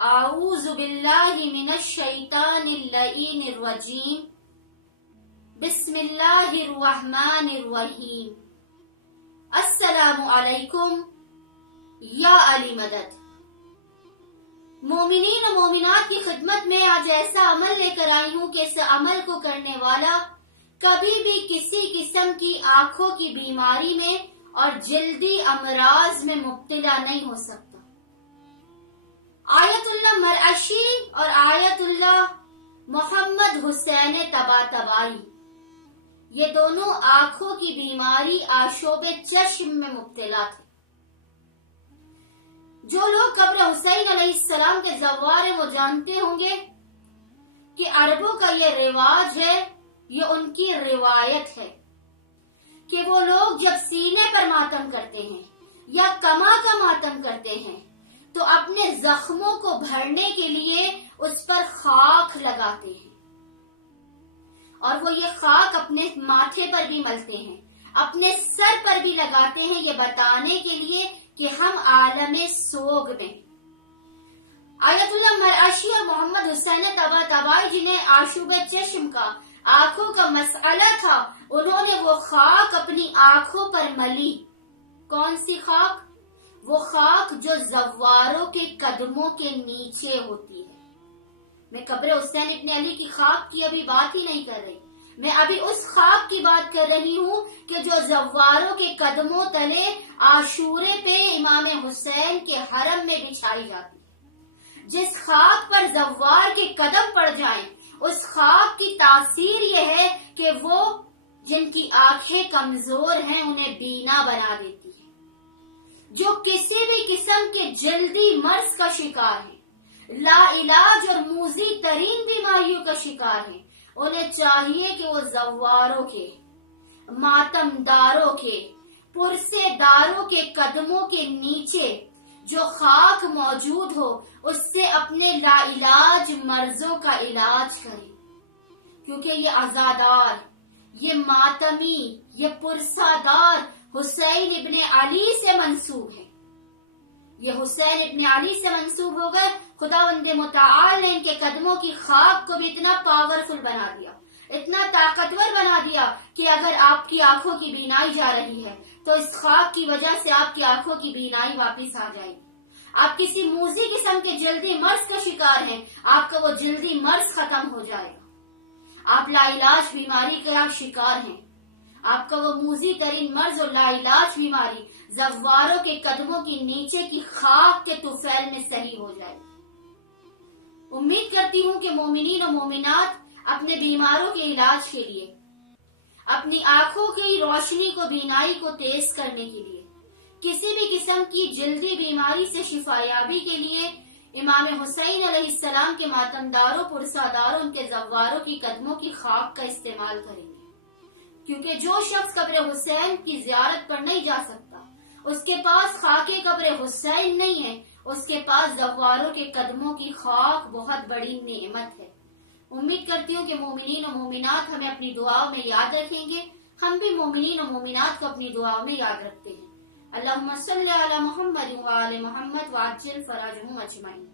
اعوذ باللہ من الشیطان اللعین الرجیم بسم اللہ الرحمن الرحیم السلام علیکم یا علی مدد۔ مومنین و مومنات کی خدمت میں آج ایسا عمل لے کر آئی ہوں کہ اس عمل کو کرنے والا کبھی بھی کسی قسم کی آنکھوں کی بیماری میں اور جلدی امراض میں مبتلا نہیں ہو سکتا۔ آیت اللہ مرعشی اور آیت اللہ محمد حسین طباطبائی، یہ دونوں آنکھوں کی بیماری آشوب چشم میں مبتلا تھے۔ جو لوگ قبر حسین علیہ السلام کے زوار ہیں وہ جانتے ہوں گے کہ عربوں کا یہ رواج ہے، یہ ان کی روایت ہے کہ وہ لوگ جب سینے پر ماتم کرتے ہیں یا کما کا ماتم کرتے ہیں تو اپنے زخموں کو بھرنے کے لیے اس پر خاک لگاتے ہیں، اور وہ یہ خاک اپنے ماتھے پر بھی ملتے ہیں، اپنے سر پر بھی لگاتے ہیں، یہ بتانے کے لیے کہ ہم عالم سوگ میں۔ آیت اللہ مرعشی اور محمد حسین طباطبائی جنہیں آشوب چشم کا، آنکھوں کا مسئلہ تھا، انہوں نے وہ خاک اپنی آنکھوں پر ملی۔ کون سی خاک؟ وہ خاک جو زواروں کے قدموں کے نیچے ہوتی ہے۔ میں قبر حسین ابن علی کی خاک کی ابھی بات ہی نہیں کر رہی، میں ابھی اس خاک کی بات کر رہی ہوں کہ جو زواروں کے قدموں تلے عاشورے پہ امام حسین کے حرم میں بچھائی جاتی ہے۔ جس خاک پر زوار کے قدم پڑ جائیں، اس خاک کی تاثیر یہ ہے کہ وہ جن کی آنکھیں کمزور ہیں انہیں بینا بنا دیتی ہے۔ جو کسی بھی قسم کے جلدی مرض کا شکار ہیں، لا علاج اور موذی ترین بیماریوں کا شکار ہیں، انہیں چاہیے کہ وہ زواروں کے، ماتم داروں کے، پرسے داروں کے قدموں کے نیچے جو خاک موجود ہو اس سے اپنے لا علاج مرضوں کا علاج کریں، کیونکہ یہ عزادار، یہ ماتمی، یہ پرسادار حسین ابن علی سے منسوب ہے۔ یہ حسین ابن علی سے منسوب ہو گئے، خداوند متعال نے ان کے قدموں کی خاک کو بھی اتنا پاورفل بنا دیا، اتنا طاقتور بنا دیا کہ اگر آپ کی آنکھوں کی بینائی جا رہی ہے تو اس خاک کی وجہ سے آپ کی آنکھوں کی بینائی واپس آ جائے گی۔ آپ کسی موذی قسم کے جلدی مرض کا شکار ہیں، آپ کا وہ جلدی مرض ختم ہو جائے گا۔ آپ لا علاج بیماری کا شکار ہیں، آپ کا وہ موذی ترین مرض اور لا علاج بیماری زواروں کے قدموں کی نیچے کی خاک کے طفیل میں صحیح ہو جائے گا۔ امید کرتی ہوں کہ مومنین و مومنات اپنے بیماروں کے علاج کے لیے، اپنی آنکھوں کی روشنی کو، بینائی کو تیز کرنے کے لیے، کسی بھی قسم کی جلدی بیماری سے شفایابی کے لیے امام حسین علیہ السلام کے ماتمداروں، پرساداروں، ان کے زواروں کی قدموں کی خاک کا استعمال کریں گے، کیونکہ جو شخص قبر حسین کی زیارت پر نہیں جا سکتا، اس کے پاس خاک قبر حسین نہیں ہے، اس کے پاس زواروں کے قدموں کی خاک بہت بڑی نعمت ہے۔ امید کرتی ہوں کہ مومنین و مومنات ہمیں اپنی دعاؤں میں یاد رکھیں گے، ہم بھی مومنین و مومنات کو اپنی دعاؤں میں یاد رکھتے ہیں۔ اللہم صلی علی محمد وآل محمد وعجل فرجہم اجمعین۔